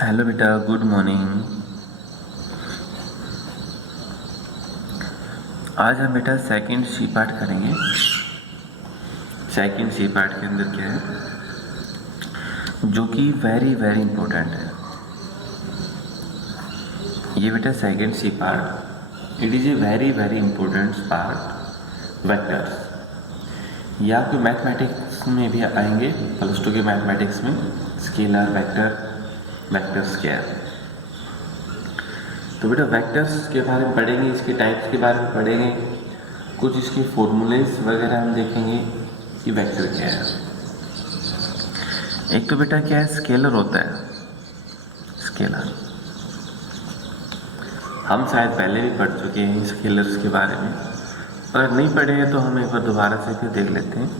Hello बेटा, good morning. आज हम बेटा सेकंड सी पार्ट करेंगे। सेकंड सी पार्ट के अंदर क्या है जो कि वेरी वेरी इंपॉर्टेंट है। ये बेटा second C part, it is a very very important part, vectors. ये आपके मैथमेटिक्स में भी आएंगे, प्लस टू के मैथमेटिक्स में स्केलर वेक्टर, वेक्टर स्केयर। तो बेटा वेक्टर्स के बारे में पढ़ेंगे, इसके टाइप्स के बारे में पढ़ेंगे, कुछ इसके फॉर्मूलेस वगैरह हम देखेंगे कि वेक्टर क्या है। एक तो बेटा क्या है, स्केलर होता है। स्केलर हम शायद पहले भी पढ़ चुके हैं स्केलर्स के बारे में, अगर नहीं पढ़े हैं तो हम एक बार दोबारा से फिर देख लेते हैं।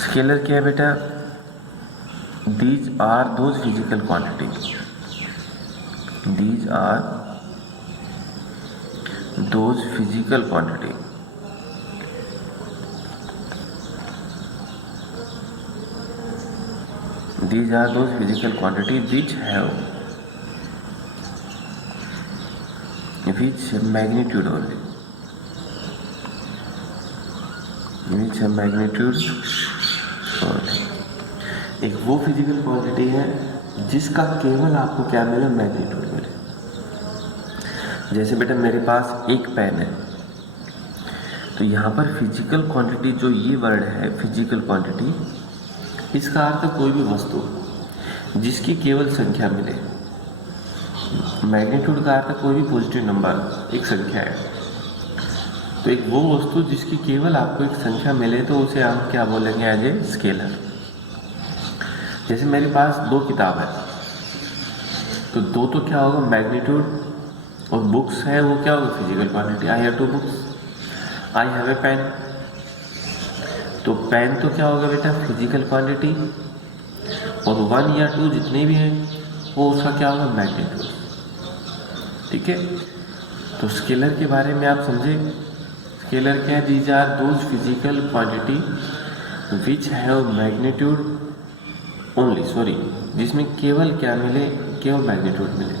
स्केलर क्या है बेटा, these are those physical quantity, these are those physical quantity these are those physical quantity which have magnitude only, which have magnitude only। एक वो फिजिकल क्वांटिटी है जिसका केवल आपको क्या मिले, मैग्नीट्यूड मिले। जैसे बेटा मेरे पास एक पेन है, तो यहाँ पर फिजिकल क्वांटिटी जो ये वर्ड है फिजिकल क्वांटिटी, इसका अर्थ कोई भी वस्तु जिसकी केवल संख्या मिले। मैग्नीट्यूड का अर्थ कोई भी पॉजिटिव नंबर, एक संख्या है। तो एक वो वस्तु जिसकी केवल आपको एक संख्या मिले तो उसे हम क्या बोलेंगे, एज ए स्केलर। जैसे मेरे पास दो किताब है, तो दो तो क्या होगा, मैग्नीट्यूड, और बुक्स है वो क्या होगा, physical quantity. I have 2 books, I have a pen. तो पेन तो क्या होगा बेटा, फिजिकल क्वांटिटी, और 1 या 2 जितने भी हैं वो उसका क्या होगा, मैग्नीट्यूड। ठीक है, तो स्केलर के बारे में आप समझे। स्केलर क्या है, these are those physical quantity which have magnitude only, sorry, जिसमें केवल क्या मिले, केवल मैग्नीट्यूड मिले,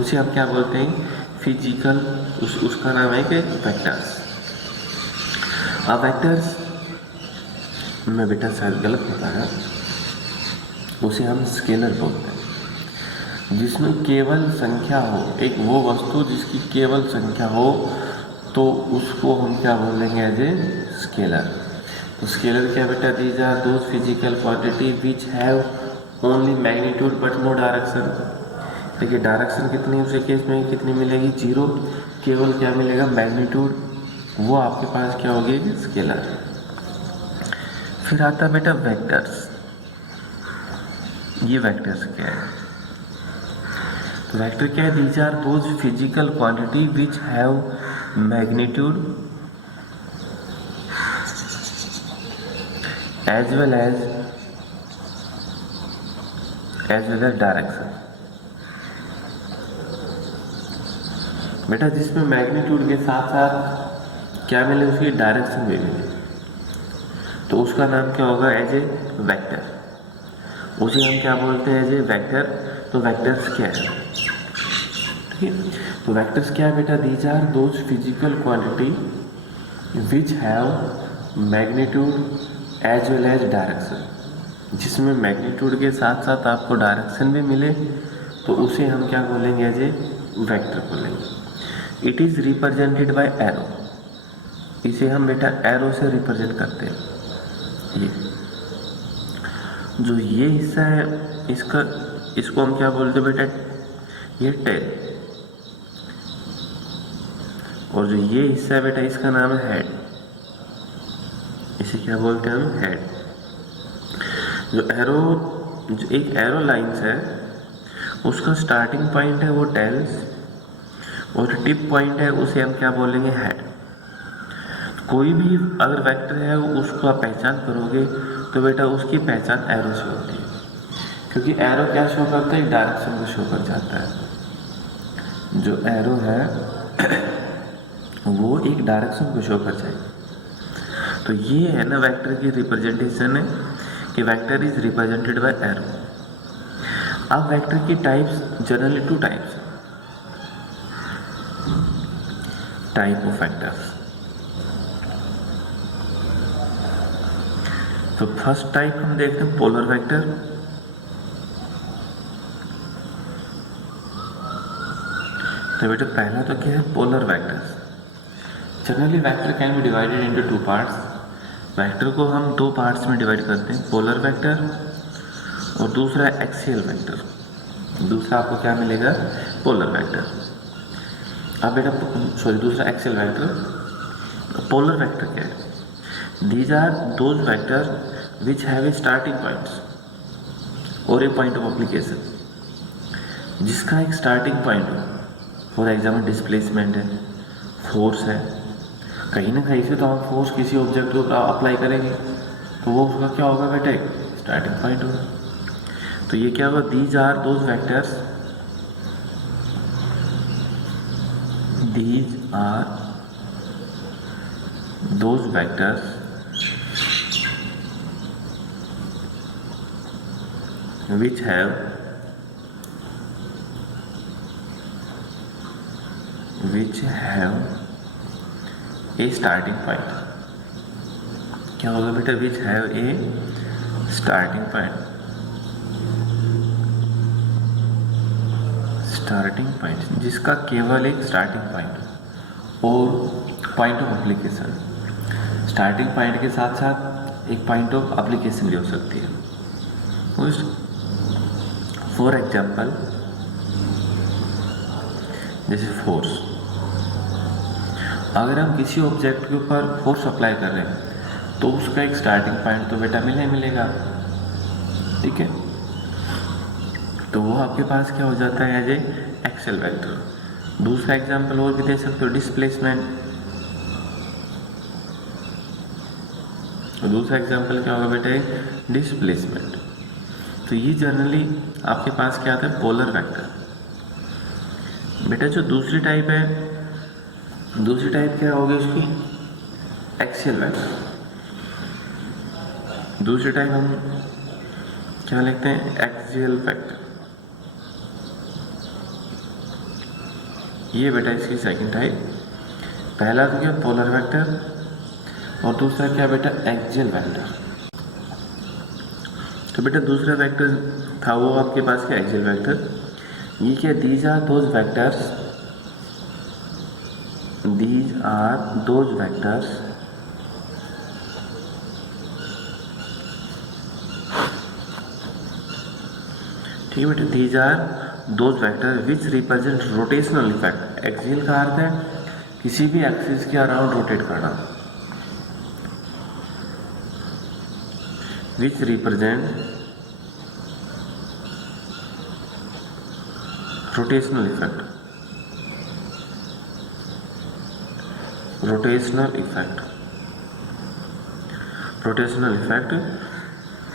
उसे हम क्या बोलते हैं, फिजिकल। उसका नाम है कि वेक्टर्स। अब वेक्टर्स में बेटा शायद गलत बताया, उसे हम स्केलर बोलते हैं जिसमें केवल संख्या हो, एक वो वस्तु जिसकी केवल संख्या हो, तो उसको हम क्या बोलेंगे, एज ए स्केलर। तो स्केलर क्या बेटा, these are those physical quantity which have only magnitude but no direction. देखिए डायरेक्शन कितनी, उसे केस में कितनी मिलेगी, 0, केवल क्या मिलेगा, मैग्नीट्यूड, वो आपके पास क्या होगी, स्केलर। फिर आता बेटा वेक्टर्स। ये वेक्टर्स क्या है, तो वेक्टर क्या है, these are those physical quantity which have magnitude as well as direction. बेटा जिसमें मैग्नीट्यूड के साथ साथ क्या मिले, उसकी डायरेक्शन भी मिले, तो उसका नाम क्या होगा, एज ए वेक्टर। उसे हम क्या बोलते हैं, एज ए वेक्टर। तो वेक्टर्स क्या है, ठीक है, तो वेक्टर्स क्या है बेटा, these are those physical quantity which have magnitude as well as direction, जिसमें मैग्नीट्यूड के साथ साथ आपको डायरेक्शन भी मिले, तो उसे हम क्या बोलेंगे, एज ए वेक्टर बोलेंगे। It is represented by arrow. इसे हम बेटा एरो से रिप्रेजेंट करते हैं। ये जो ये हिस्सा है इसको हम क्या बोलते हैं बेटा, ये टेल, और जो ये हिस्सा है बेटा इसका नाम है हेड। इसे क्या बोलते हैं हम, हेड। जो एक एरो लाइंस है, उसका स्टार्टिंग पॉइंट है वो टेल्स, और टिप पॉइंट है उसे हम क्या बोलेंगे, हेड। कोई भी अगर वेक्टर है उसको आप पहचान करोगे तो बेटा उसकी पहचान एरो से होती है, क्योंकि एरो क्या शो करता है, डायरेक्शन को शो कर जाता है। जो एरो है वो एक डायरेक्शन को शो कर जाएगा। तो ये है ना वेक्टर की रिप्रेजेंटेशन है कि vector is represented by arrow. अब वेक्टर की types generally 2 types, type of vectors. तो फर्स्ट टाइप हम देखते हैं पोलर वेक्टर। तो बेटा पहला तो क्या है, polar vectors. Generally vector can be divided into 2 parts. Vector को हम 2 पार्ट्स में डिवाइड करते हैं, पोलर वेक्टर और दूसरा एक्सियल वेक्टर। दूसरा आपको क्या मिलेगा, पोलर वेक्टर। अब बेटा दूसरा एक्सियल वेक्टर। पोलर वेक्टर क्या है, these are those vector which have a starting points और ए पॉइंट ऑफ एप्लीकेशन, जिसका एक स्टार्टिंग पॉइंट हो। फॉर एग्जाम्पल डिस्प्लेसमेंट है, फोर्स है, कहीं ना कहीं से तो हम फोर्स किसी ऑब्जेक्ट को अप्लाई करेंगे, तो वो उसका क्या होगा बेटा, एक स्टार्टिंग पॉइंट होगा। तो ये क्या होगा, these are those vectors, these are those vectors which have a starting point। क्या होगा बेटा, which have a starting point, starting point, जिसका केवल एक स्टार्टिंग पॉइंट और point of application. Starting point के साथ साथ एक पॉइंट ऑफ एप्लीकेशन भी हो सकती है। फॉर एग्जाम्पल जैसे फोर्स, अगर हम किसी ऑब्जेक्ट के ऊपर फोर्स अप्लाई कर रहे हैं तो उसका एक स्टार्टिंग पॉइंट तो बेटा मिलेगा, ठीक है। तो वो आपके पास क्या हो जाता है, एज ए एक्सियल वेक्टर। दूसरा एग्जांपल और भी दे सकते हो, डिस्प्लेसमेंट। दूसरा एग्जांपल क्या होगा बेटे, डिस्प्लेसमेंट। तो ये जनरली आपके पास क्या आता है, पोलर वेक्टर। बेटा जो दूसरी टाइप है, दूसरी टाइप क्या होगी उसकी, एक्सियल वेक्टर। दूसरी टाइप हम क्या लिखते हैं, एक्सियल वेक्टर। ये बेटा इसकी सेकंड टाइप। पहला तो क्या, पोलर वेक्टर, और दूसरा क्या बेटा, एक्सियल वेक्टर। तो बेटा दूसरा वेक्टर था वो आपके पास क्या, एक्सियल वेक्टर। ये क्या, these are those vectors, these are those vectors ठीक है बेटा, these are those vector which represent rotational effect. Axial का अर्थ है किसी भी एक्सिस के अराउंड रोटेट करना, विच represent rotational effect, rotational effect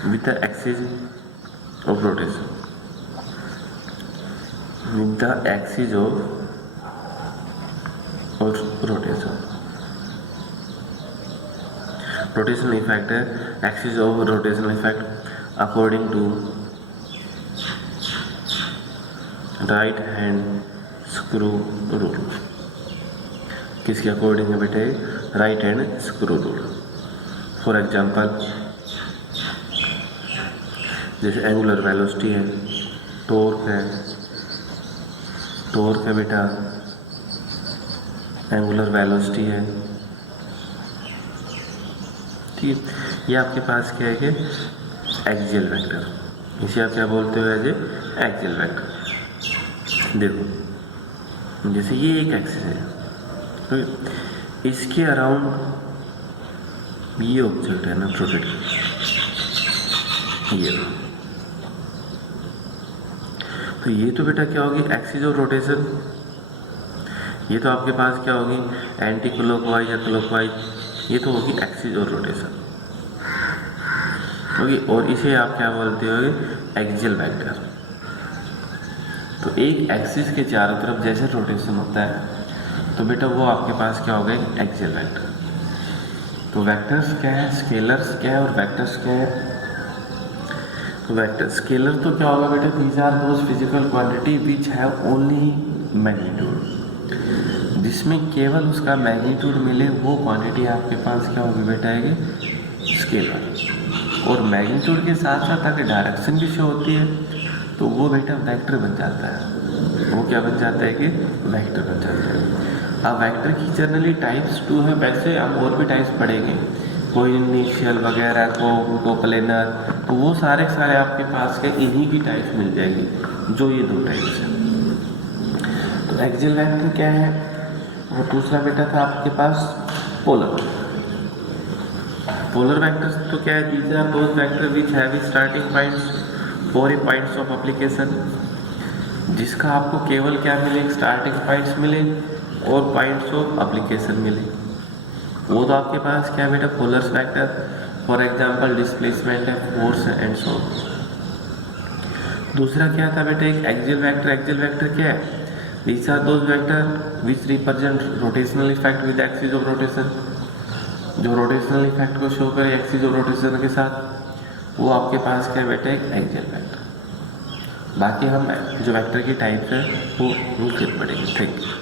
with the axis of rotation, with the axis of rotation। rotational effect है, axis of rotational effect according to right hand screw rule। किसके according है बेटे, right hand screw rule. For example जैसे angular velocity है, torque है बेटा, angular velocity है, ठीक है। ये आपके पास क्या है कि एक्सियल वेक्टर, इसे आप क्या बोलते हो, एज ए एक्सियल वेक्टर। देखो जैसे ये एक एक्सिस है, तो इसके अराउंड ये ऑब्जेक्ट है ना रोटेट, ये तो ये तो बेटा क्या होगी, एक्सिस ऑफ रोटेशन। ये तो आपके पास क्या होगी, एंटी क्लॉकवाइज या क्लॉकवाइज, ये तो होगी एक्सिस ऑफ रोटेशन होगी। और इसे आप क्या बोलते हो, एक्सियल वेक्टर। तो एक एक्सिस के चारों तरफ जैसे रोटेशन होता है तो बेटा वो आपके पास क्या हो गए, एक्सियल वेक्टर। तो वेक्टर्स क्या है, स्केलर्स क्या है और वेक्टर्स क्या है। वेक्टर स्केलर तो क्या होगा बेटा, these are those physical quantity which have only magnitude, जिसमें केवल उसका मैग्नीट्यूड मिले वो क्वांटिटी आपके पास क्या होगी बेटा, आएगी स्केलर। और मैग्नीट्यूड के साथ साथ अगर डायरेक्शन भी शो होती है तो वो बेटा वेक्टर बन जाता है। वो क्या बन जाता है कि वेक्टर बन जाता है। अब वेक्टर की जनरली टाइप्स 2 है, वैसे हम और भी टाइप्स पढ़ेंगे, कोई इनिशियल वगैरह को प्लेनर, तो वो सारे आपके पास के इन्हीं की टाइप्स मिल जाएगी, जो ये 2 टाइप्स हैं। तो एक्सियल वेक्टर क्या है, और दूसरा बेटा था आपके पास पोलर। पोलर वेक्टर्स तो क्या है, these are those vector which have starting points और पॉइंट्स ऑफ एप्लीकेशन, जिसका आपको केवल क्या मिले, स्टार्टिंग पॉइंट्स मिले और पॉइंट्स ऑफ एप्लीकेशन मिले, वो तो आपके पास क्या है बेटा, polar vector. For example displacement है, फोर्स एंड सो। दूसरा क्या था बेटा, एक एक्सियल वेक्टर। एक्सियल वेक्टर क्या है, these are those vector which represent rotational effect with axis of rotation, जो रोटेशनल इफेक्ट को शो करे एक्सिस ऑफ रोटेशन के साथ, वो आपके पास क्या बेटा, एक एक्सियल वेक्टर। बाकी हम जो वेक्टर की टाइप्स है वो फिर पढ़ेंगे। Thank you.